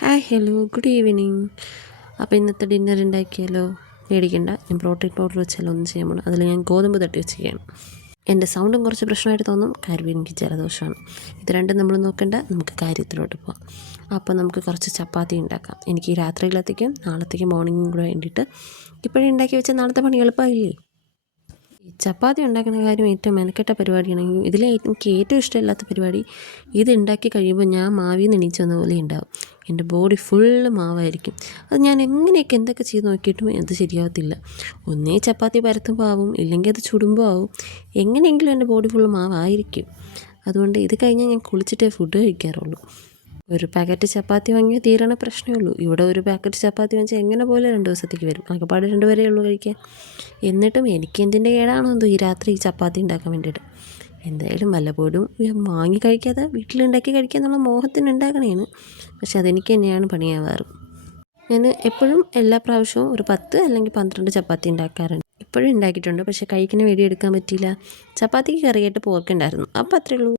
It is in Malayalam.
Hi hello good evening. അപ്പോൾ ഇന്നത്തെ ഡിന്നർ ഉണ്ടാക്കിയാലോ? പേടിക്കണ്ട, ഞാൻ പ്രോട്ടീൻ പൗഡർ വെച്ചാലോ ഒന്നും ചെയ്യാൻ പോകണം. അതിൽ ഞാൻ ഗോതമ്പ് തട്ടി വെച്ചിരിക്കുകയാണ്. എൻ്റെ സൗണ്ടും കുറച്ച് പ്രശ്നമായിട്ട് തോന്നും, കാര്യം എനിക്ക് ജലദോഷമാണ്. ഇത് രണ്ടും നമ്മൾ നോക്കണ്ട, നമുക്ക് കാര്യത്തിലോട്ട് പോകാം. അപ്പോൾ നമുക്ക് കുറച്ച് ചപ്പാത്തി ഉണ്ടാക്കാം. എനിക്ക് ഈ രാത്രിയിലത്തേക്കും നാളത്തേക്കും മോർണിംഗും കൂടെ വേണ്ടിയിട്ട് ഇപ്പോഴേ ഉണ്ടാക്കി വെച്ചാൽ നാളത്തെ പണി എളുപ്പമായില്ലേ. ഈ ചപ്പാത്തി ഉണ്ടാക്കുന്ന കാര്യം ഏറ്റവും മെനക്കെട്ട പരിപാടിയാണെങ്കിൽ ഇതിൽ എനിക്ക് ഏറ്റവും ഇഷ്ടമില്ലാത്ത പരിപാടി, ഇത് ഉണ്ടാക്കി കഴിയുമ്പോൾ ഞാൻ മാവിൽ നിന്ന് എണീച്ച് വന്ന പോലെ ഉണ്ടാവും. എൻ്റെ ബോഡി ഫുള്ള് മാവായിരിക്കും. അത് ഞാൻ എങ്ങനെയൊക്കെ എന്തൊക്കെ ചെയ്ത് നോക്കിയിട്ടും അത് ശരിയാവത്തില്ല. ഒന്നേ ചപ്പാത്തി പരത്തുമ്പോൾ ആവും, ഇല്ലെങ്കിൽ അത് ചുടുമ്പോൾ ആവും. എങ്ങനെയെങ്കിലും എൻ്റെ ബോഡി ഫുള്ള് മാവായിരിക്കും. അതുകൊണ്ട് ഇത് കഴിഞ്ഞാൽ ഞാൻ കുളിച്ചിട്ടേ ഫുഡ് കഴിക്കാറുള്ളൂ. ഒരു പാക്കറ്റ് ചപ്പാത്തി വാങ്ങിയാൽ തീരണ പ്രശ്നമേ ഉള്ളൂ. ഇവിടെ ഒരു പാക്കറ്റ് ചപ്പാത്തി വാങ്ങിച്ചാൽ എങ്ങനെ പോലെ 2 ദിവസത്തേക്ക് വരും. ആകെപ്പാട് 2 വരെ ഉള്ളൂ കഴിക്കാൻ. എന്നിട്ടും എനിക്ക് എന്തിൻ്റെ കേടാണോ എന്തോ ഈ രാത്രി ഈ ചപ്പാത്തി ഉണ്ടാക്കാൻ വേണ്ടിയിട്ട്. എന്തായാലും വല്ലപ്പോഴും വാങ്ങി കഴിക്കാതെ വീട്ടിലുണ്ടാക്കി കഴിക്കുക എന്നുള്ള മോഹത്തിന് ഉണ്ടാക്കണേന്. പക്ഷെ അതെനിക്ക് തന്നെയാണ് പണിയാവാറ്. ഞാൻ എപ്പോഴും എല്ലാ പ്രാവശ്യവും ഒരു 10 അല്ലെങ്കിൽ 12 ചപ്പാത്തി ഉണ്ടാക്കാറുണ്ട്. ഇപ്പോഴും ഉണ്ടാക്കിയിട്ടുണ്ട്, പക്ഷേ കഴിക്കുന്ന വീഡിയോ എടുക്കാൻ പറ്റിയില്ല. ചപ്പാത്തിക്ക് കറിയായിട്ട് പോർക്കുണ്ടായിരുന്നു. അപ്പോൾ അത്രയേ ഉള്ളൂ.